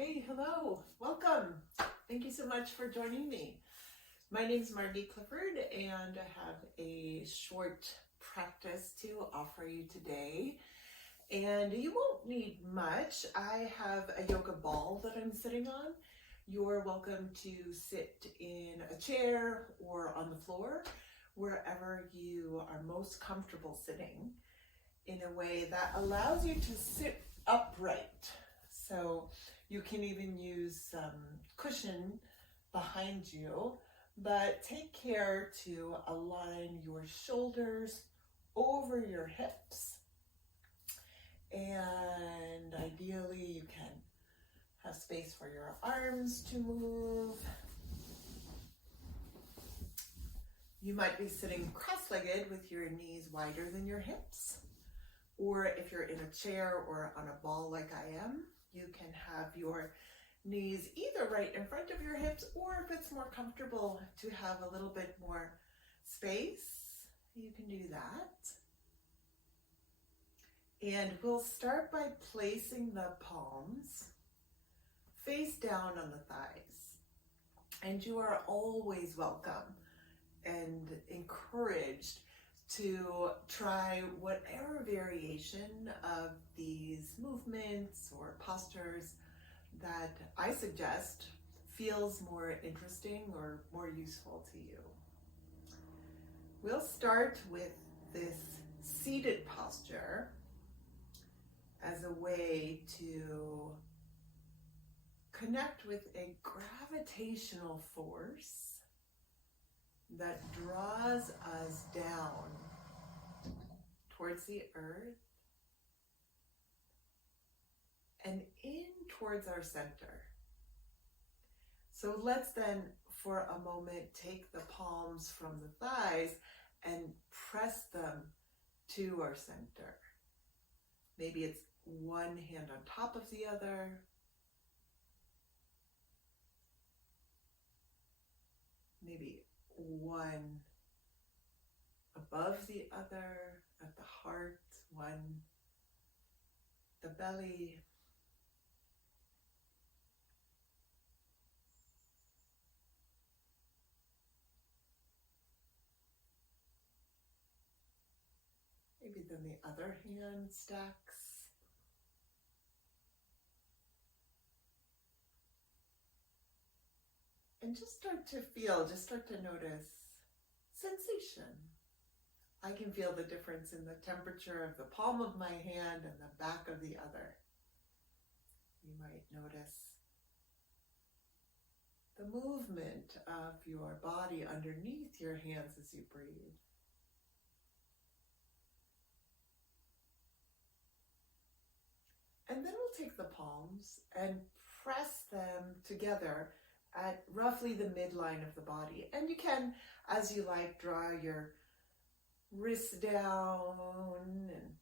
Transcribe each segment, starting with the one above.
Okay, hello, welcome. Thank you so much for joining me. My name is Margie Clifford, and I have a short practice to offer you today. And you won't need much. I have a yoga ball that I'm sitting on. You're welcome to sit in a chair or on the floor, wherever you are most comfortable sitting, in a way that allows you to sit upright. So you can even use some cushion behind you, but take care to align your shoulders over your hips. And ideally you can have space for your arms to move. You might be sitting cross-legged with your knees wider than your hips. Or if you're in a chair or on a ball like I am, you can have your knees either right in front of your hips, or if it's more comfortable to have a little bit more space, you can do that. And we'll start by placing the palms face down on the thighs. And you are always welcome and encouraged to try whatever variation of these movements or postures that I suggest feels more interesting or more useful to you. We'll start with this seated posture as a way to connect with a gravitational force that draws us down towards the earth and in towards our center. So let's then, for a moment, take the palms from the thighs and press them to our center. Maybe it's one hand on top of the other. Maybe one above the other, at the heart, one, the belly. Maybe then the other hand stacks. And just start to feel, just start to notice sensation. I can feel the difference in the temperature of the palm of my hand and the back of the other. You might notice the movement of your body underneath your hands as you breathe. And then we'll take the palms and press them together at roughly the midline of the body. And you can, as you like, draw your wrists down and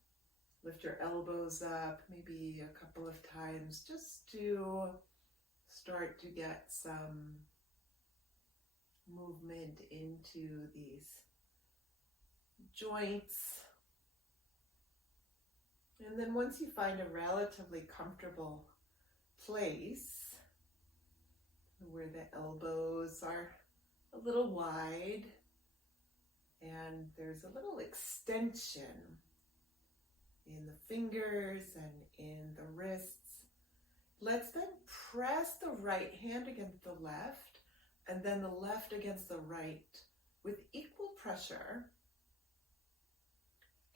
lift your elbows up maybe a couple of times, just to start to get some movement into these joints. And then once you find a relatively comfortable place where the elbows are a little wide and there's a little extension in the fingers and in the wrists, let's then press the right hand against the left and then the left against the right with equal pressure,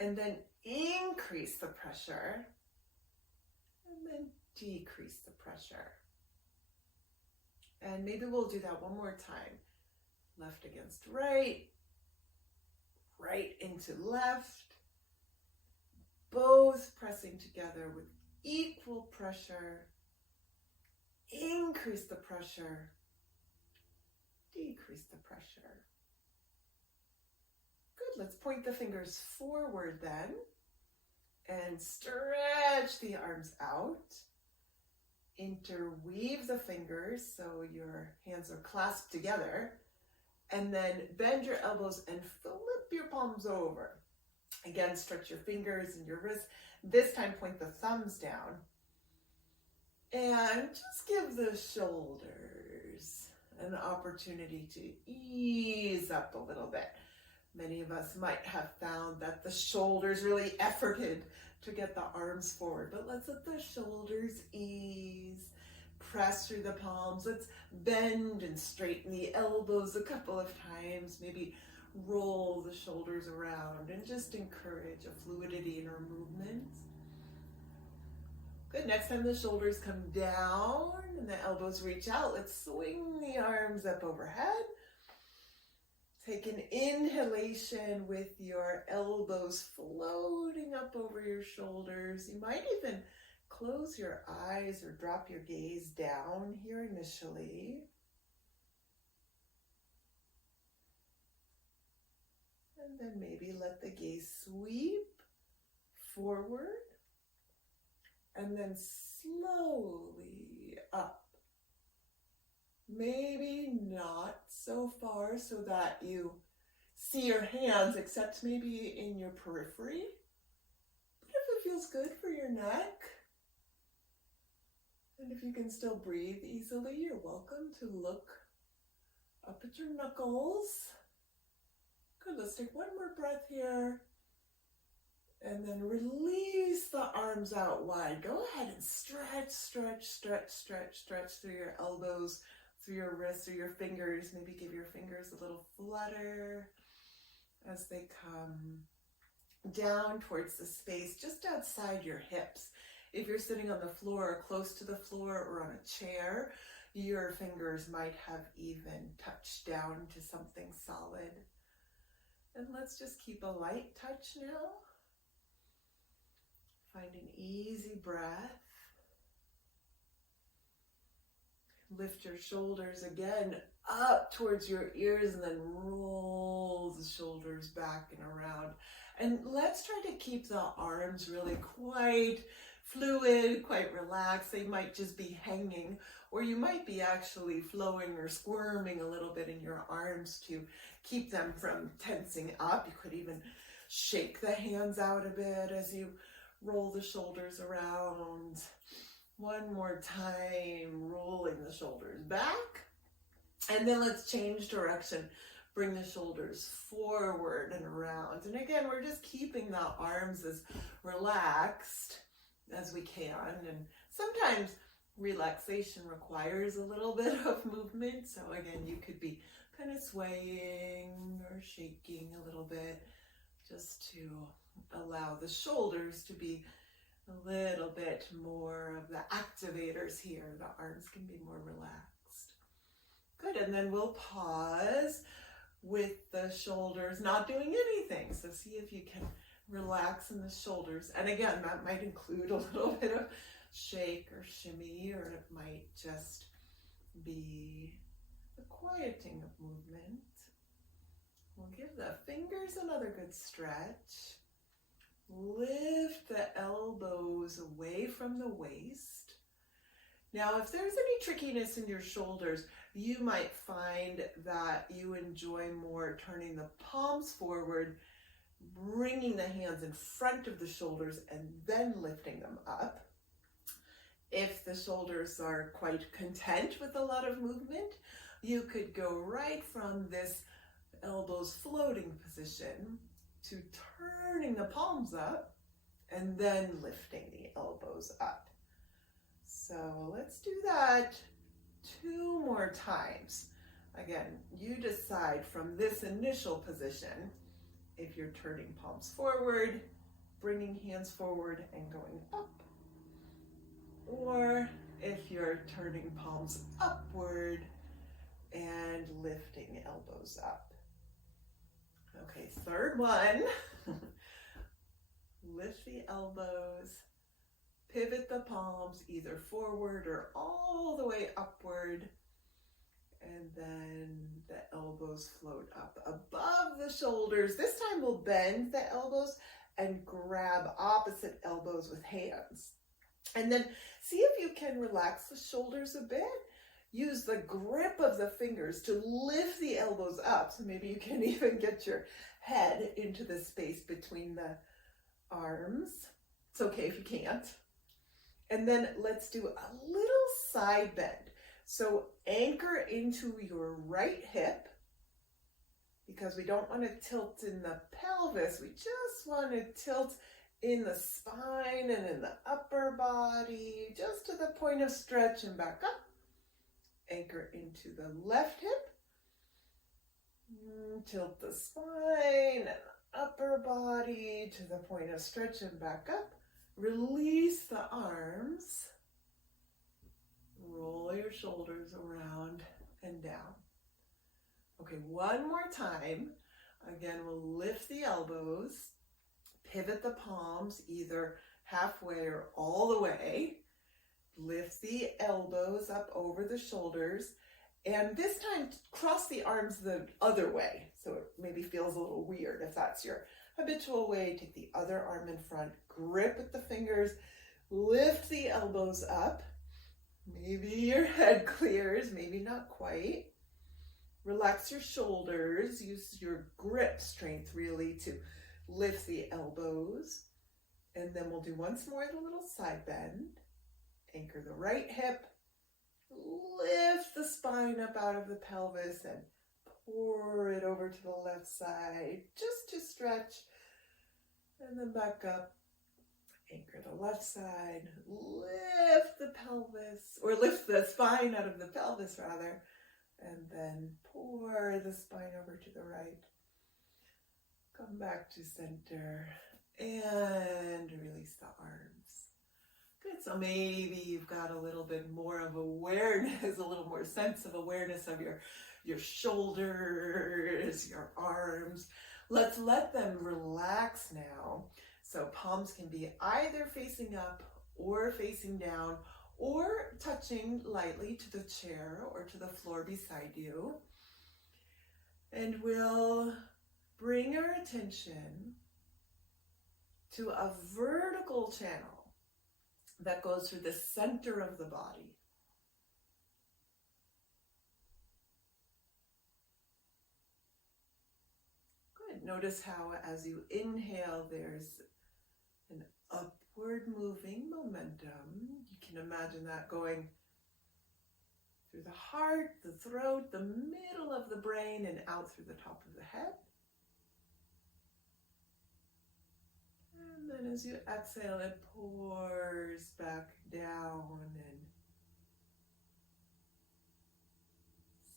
and then increase the pressure and then decrease the pressure. And maybe we'll do that one more time. Left against right, right into left, both pressing together with equal pressure. Increase the pressure, decrease the pressure. Good, let's point the fingers forward then and stretch the arms out. interweave the fingers so your hands are clasped together, and then bend your elbows and flip your palms over. Again, stretch your fingers and your wrists. This time, point the thumbs down. And just give the shoulders an opportunity to ease up a little bit. Many of us might have found that the shoulders really efforted to get the arms forward, but let's let the shoulders ease. Press through the palms. Let's bend and straighten the elbows a couple of times. Maybe roll the shoulders around and just encourage a fluidity in our movements. Good. Next time the shoulders come down and the elbows reach out, let's swing the arms up overhead. Take an inhalation with your elbows floating up over your shoulders. You might even close your eyes or drop your gaze down here initially. And then maybe let the gaze sweep forward and then slowly up. Maybe not so far so that you see your hands, except maybe in your periphery. But if it feels good for your neck, and if you can still breathe easily, you're welcome to look up at your knuckles. Good, let's take one more breath here. And then release the arms out wide. Go ahead and stretch, stretch, stretch, stretch, stretch through your elbows, through your wrists, through your fingers. Maybe give your fingers a little flutter as they come down towards the space just outside your hips. If you're sitting on the floor or close to the floor or on a chair, your fingers might have even touched down to something solid. And let's just keep a light touch now. Find an easy breath. Lift your shoulders again up towards your ears and then roll the shoulders back and around. And let's try to keep the arms really quite fluid, quite relaxed. They might just be hanging, or you might be actually flowing or squirming a little bit in your arms to keep them from tensing up. You could even shake the hands out a bit as you roll the shoulders around. One more time, rolling the shoulders back. And then let's change direction. Bring the shoulders forward and around. And again, we're just keeping the arms as relaxed as we can. And sometimes relaxation requires a little bit of movement. So again, you could be kind of swaying or shaking a little bit just to allow the shoulders to be a little bit more of the activators here. The arms can be more relaxed. Good, and then we'll pause with the shoulders not doing anything. So see if you can relax in the shoulders. And again, that might include a little bit of shake or shimmy, or it might just be the quieting of movement. We'll give the fingers another good stretch. Lift the elbows away from the waist. Now, if there's any trickiness in your shoulders, you might find that you enjoy more turning the palms forward, bringing the hands in front of the shoulders, and then lifting them up. If the shoulders are quite content with a lot of movement, you could go right from this elbows floating position to turning the palms up and then lifting the elbows up. So let's do that 2 more times. Again, you decide from this initial position if you're turning palms forward, bringing hands forward and going up, or if you're turning palms upward and lifting elbows up. Okay, third one. Lift the elbows, pivot the palms either forward or all the way upward, and then the elbows float up above the shoulders. This time we'll bend the elbows and grab opposite elbows with hands. And then see if you can relax the shoulders a bit. Use the grip of the fingers to lift the elbows up. So maybe you can even get your head into the space between the arms. It's okay if you can't. And then let's do a little side bend. So anchor into your right hip, because we don't want to tilt in the pelvis. We just want to tilt in the spine and in the upper body, just to the point of stretch and back up. Anchor into the left hip. Tilt the spine and the upper body to the point of stretch and back up. Release the arms. Roll your shoulders around and down. Okay, one more time. Again, we'll lift the elbows, pivot the palms either halfway or all the way. Lift the elbows up over the shoulders, and this time cross the arms the other way. So it maybe feels a little weird. If that's your habitual way, take the other arm in front, grip with the fingers, lift the elbows up. Maybe your head clears, maybe not quite. Relax your shoulders, use your grip strength really to lift the elbows. And then we'll do once more the little side bend. Anchor the right hip, lift the spine up out of the pelvis and pour it over to the left side just to stretch, and then back up. Anchor the left side, lift the pelvis, or lift the spine out of the pelvis rather, and then pour the spine over to the right. Come back to center and release the arms. Good, so maybe you've got a little bit more of awareness, a little more sense of awareness of your shoulders, your arms. Let's let them relax now. So palms can be either facing up or facing down or touching lightly to the chair or to the floor beside you. And we'll bring our attention to a vertical channel that goes through the center of the body. Good. Notice how as you inhale, there's an upward moving momentum. You can imagine that going through the heart, the throat, the middle of the brain, and out through the top of the head. And then as you exhale, it pours back down and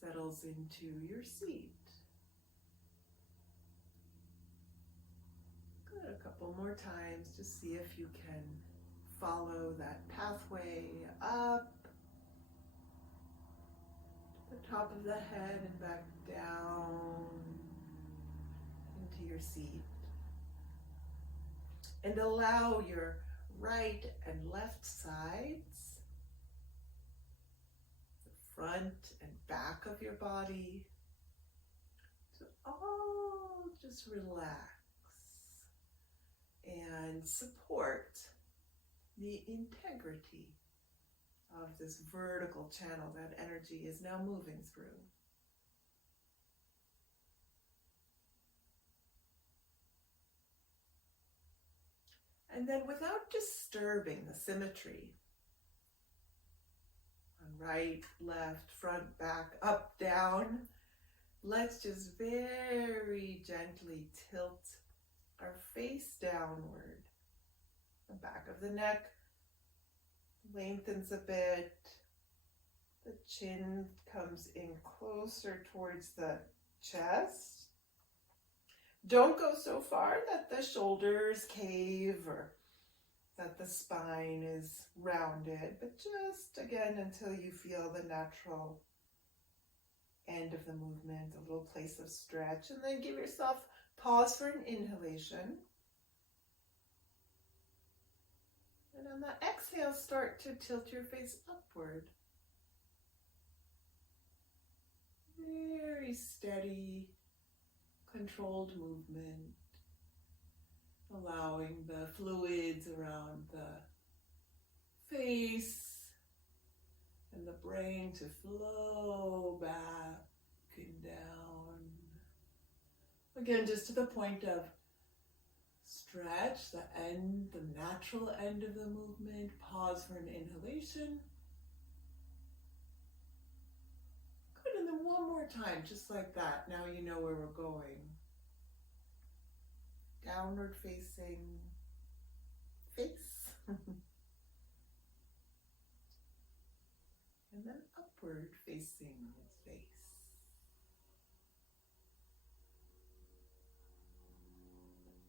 settles into your seat. Good, a couple more times. Just see if you can follow that pathway up to the top of the head and back down into your seat. And allow your right and left sides, the front and back of your body, to all just relax and support the integrity of this vertical channel that energy is now moving through. And then without disturbing the symmetry on right, left, front, back, up, down, let's just very gently tilt our face downward. The back of the neck lengthens a bit. The chin comes in closer towards the chest. Don't go so far that the shoulders cave or that the spine is rounded, but just again until you feel the natural end of the movement, a little place of stretch, and then give yourself pause for an inhalation. And on the exhale, start to tilt your face upward. Very steady, controlled movement, allowing the fluids around the face and the brain to flow back and down. Again, just to the point of stretch, the end, the natural end of the movement. Pause for an inhalation. Good, and then one more time, just like that. Now you know where we're going. Downward facing face. And then upward facing face.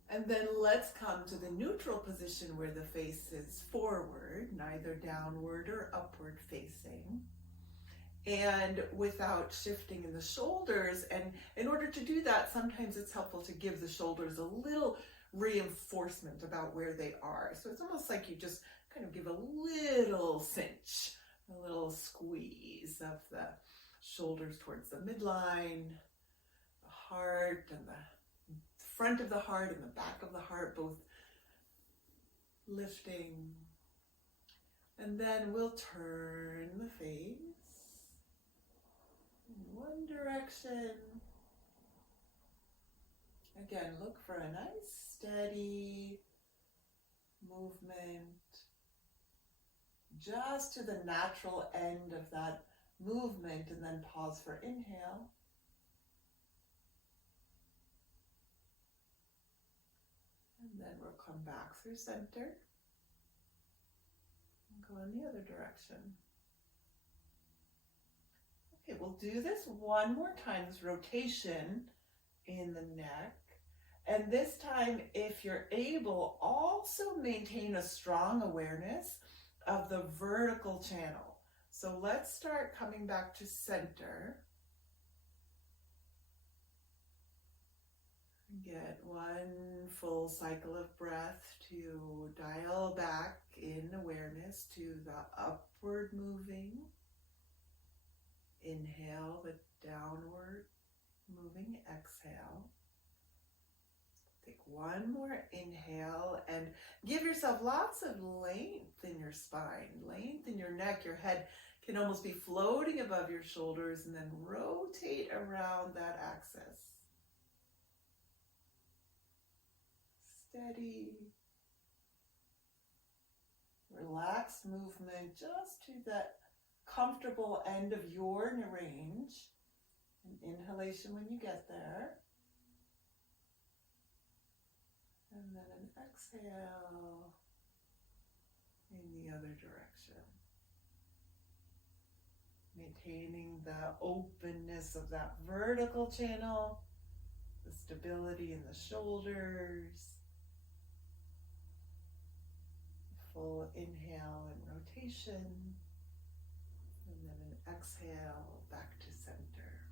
And then let's come to the neutral position where the face is forward, neither downward or upward facing. And without shifting in the shoulders. And in order to do that, sometimes it's helpful to give the shoulders a little reinforcement about where they are. So it's almost like you just kind of give a little cinch, a little squeeze of the shoulders towards the midline, the heart and the front of the heart and the back of the heart, both lifting. And then we'll turn the face in one direction. Again, look for a nice steady movement just to the natural end of that movement, and then pause for inhale. And then we'll come back through center and go in the other direction. Okay, we'll do this one more time, this rotation in the neck. And this time, if you're able, also maintain a strong awareness of the vertical channel. So let's start coming back to center. Get one full cycle of breath to dial back in awareness to the upward moving. Inhale, the downward moving exhale. Take one more inhale and give yourself lots of length in your spine, length in your neck. Your head can almost be floating above your shoulders, and then rotate around that axis. Steady, relaxed movement just to that comfortable end of your range. An inhalation when you get there. And then an exhale in the other direction. Maintaining the openness of that vertical channel, the stability in the shoulders. Full inhale and rotation. And then an exhale back to center.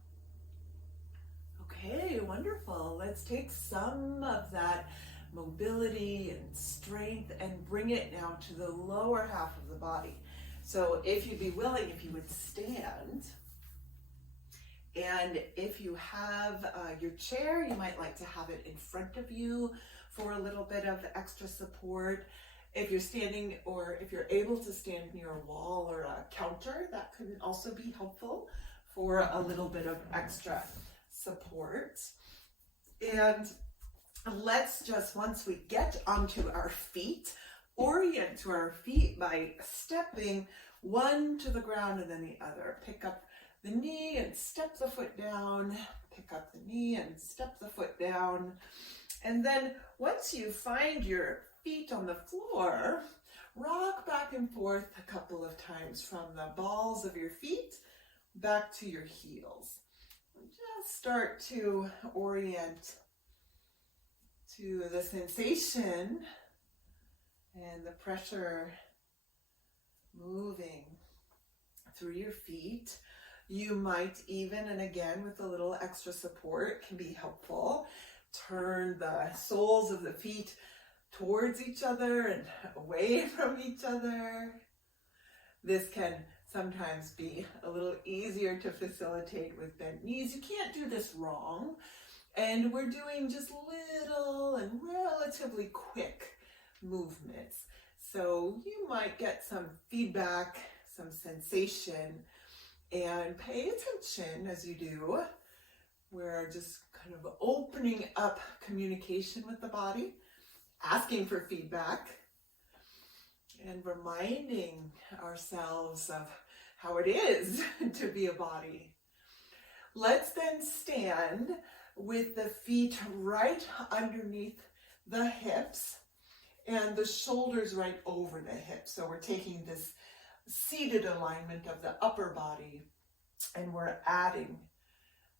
Okay, wonderful. Let's take some of that mobility and strength and bring it now to the lower half of the body. So if you'd be willing, if you would stand, and if you have your chair, you might like to have it in front of you for a little bit of extra support. If you're standing, or if you're able to stand near a wall or a counter, that could also be helpful for a little bit of extra support. And let's just, once we get onto our feet, orient to our feet by stepping one to the ground and then the other. Pick up the knee and step the foot down. Pick up the knee and step the foot down. And then once you find your feet on the floor, rock back and forth a couple of times from the balls of your feet back to your heels. Just start to orient to the sensation and the pressure moving through your feet. You might even, and again with a little extra support can be helpful, turn the soles of the feet towards each other and away from each other. This can sometimes be a little easier to facilitate with bent knees. You can't do this wrong. And we're doing just little and relatively quick movements. So you might get some feedback, some sensation, and pay attention as you do. We're just kind of opening up communication with the body, asking for feedback, and reminding ourselves of how it is to be a body. Let's then stand with the feet right underneath the hips and the shoulders right over the hips. So we're taking this seated alignment of the upper body and we're adding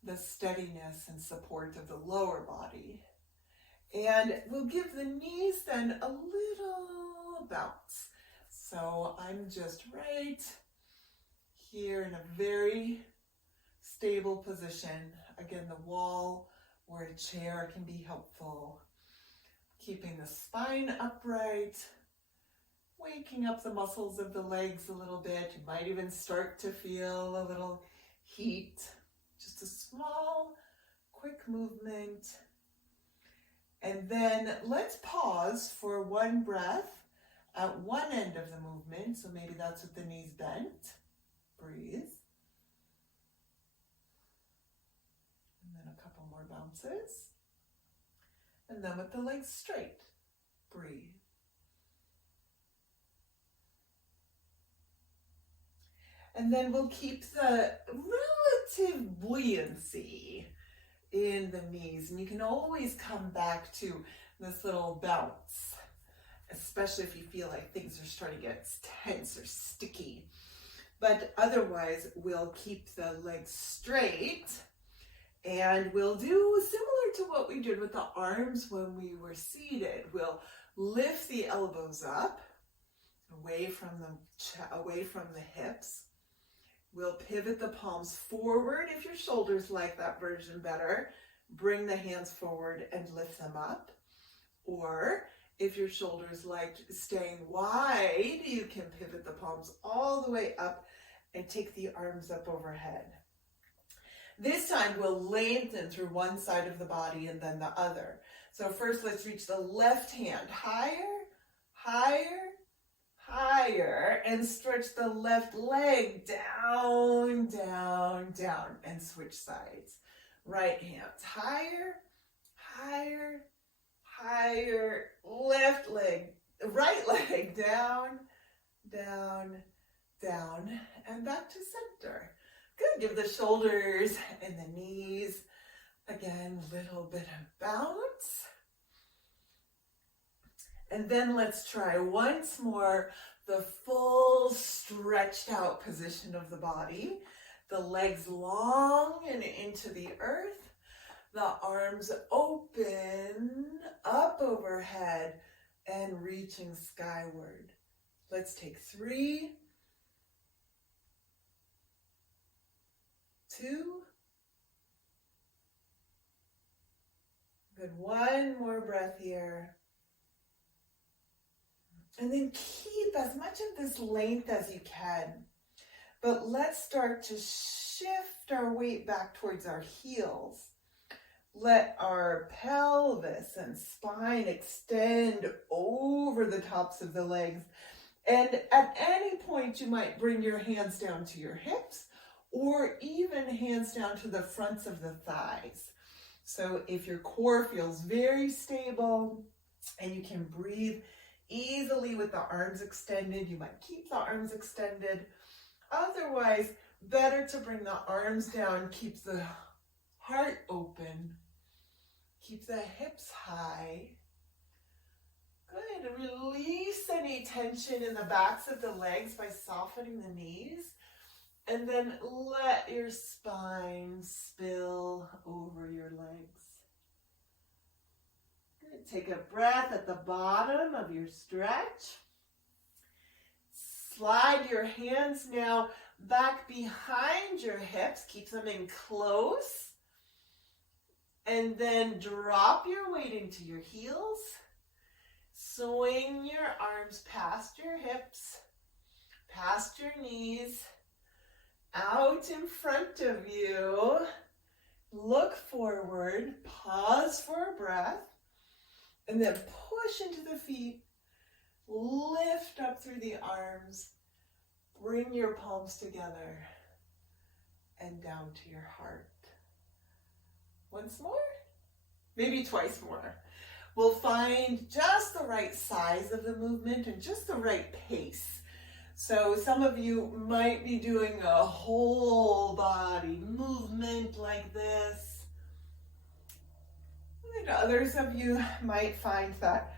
the steadiness and support of the lower body. And we'll give the knees then a little bounce. So I'm just right here in a very stable position. Again, the wall or a chair can be helpful. Keeping the spine upright, waking up the muscles of the legs a little bit. You might even start to feel a little heat. Just a small, quick movement. And then let's pause for one breath at one end of the movement. So maybe that's with the knees bent. Breathe. And then a couple more bounces. And then with the legs straight, breathe. And then we'll keep the relative buoyancy in the knees. And you can always come back to this little bounce, especially if you feel like things are starting to get tense or sticky. But otherwise, we'll keep the legs straight. And we'll do similar to what we did with the arms when we were seated. We'll lift the elbows up, away from the hips. We'll pivot the palms forward. If your shoulders like that version better, bring the hands forward and lift them up. Or if your shoulders like staying wide, you can pivot the palms all the way up and take the arms up overhead. This time we'll lengthen through one side of the body and then the other. So first let's reach the left hand higher, higher, higher, and stretch the left leg down, down, down, and switch sides. Right hand higher, higher, higher, left leg, right leg down, down, down, and back to center. Good. Give the shoulders and the knees, again, a little bit of bounce. And then let's try once more the full stretched out position of the body. The legs long and into the earth. The arms open up overhead and reaching skyward. Let's take 3, 2, good, one more breath here. And then keep as much of this length as you can. But let's start to shift our weight back towards our heels. Let our pelvis and spine extend over the tops of the legs. And at any point, you might bring your hands down to your hips or even hands down to the fronts of the thighs. So if your core feels very stable and you can breathe easily with the arms extended, you might keep the arms extended. Otherwise, better to bring the arms down, keep the heart open, keep the hips high. Good. Release any tension in the backs of the legs by softening the knees. And then let your spine spill over your legs. Good. Take a breath at the bottom of your stretch. Slide your hands now back behind your hips. Keep them in close. And then drop your weight into your heels. Swing your arms past your hips, past your knees, out in front of you. Look forward, pause for a breath, and then push into the feet. Lift up through the arms. Bring your palms together and down to your heart. Once more, maybe twice more. We'll find just the right size of the movement and just the right pace. So some of you might be doing a whole body movement like this. And others of you might find that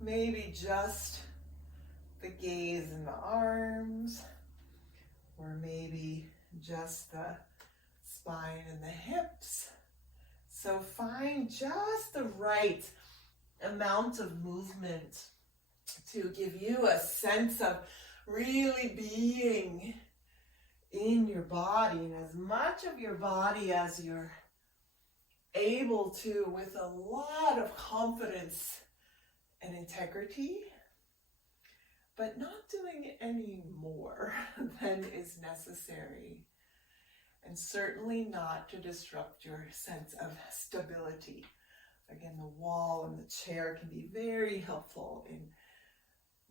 maybe just the gaze in the arms, or maybe just the spine and the hips. So find just the right amount of movement to give you a sense of really being in your body, and as much of your body as you're able to, with a lot of confidence and integrity, but not doing any more than is necessary, and certainly not to disrupt your sense of stability. Again, the wall and the chair can be very helpful in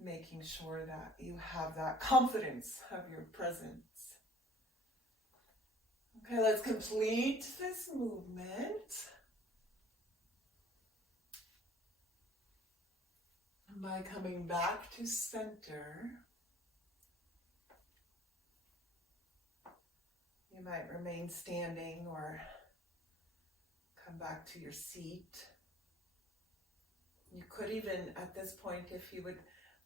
making sure that you have that confidence of your presence. Okay, let's complete this movement by coming back to center. You might remain standing or come back to your seat. You could even, at this point, if you would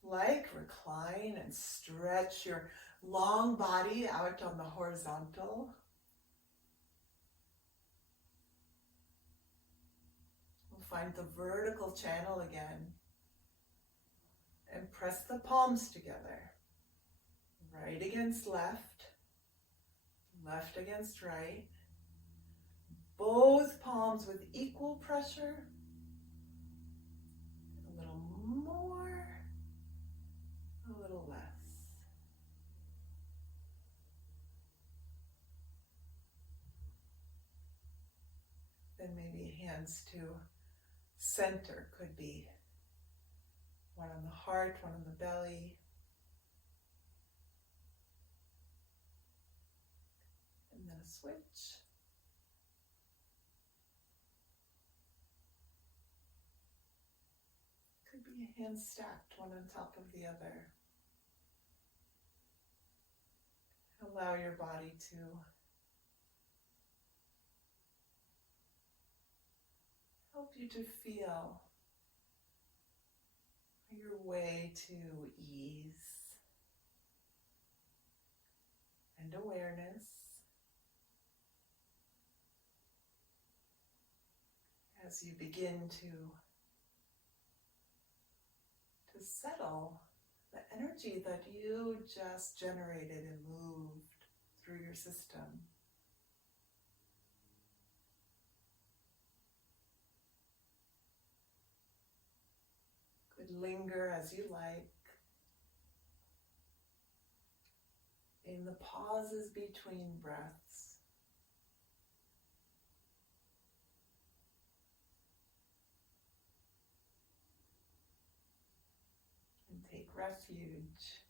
like, recline and stretch your long body out on the horizontal. We'll find the vertical channel again and press the palms together. Right against left, left against right. Both palms with equal pressure. A little more, a little less. Then maybe hands to center, could be one on the heart, one on the belly. And then a switch. Could be a hand stacked, one on top of the other. Allow your body to help you to feel your way to ease and awareness as you begin to settle the energy that you just generated and moved through your system. Could linger as you like in the pauses between breaths. And take refuge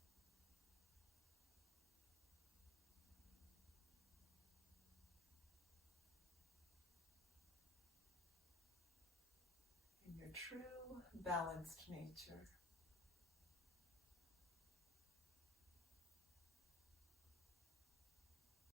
in your true balanced nature.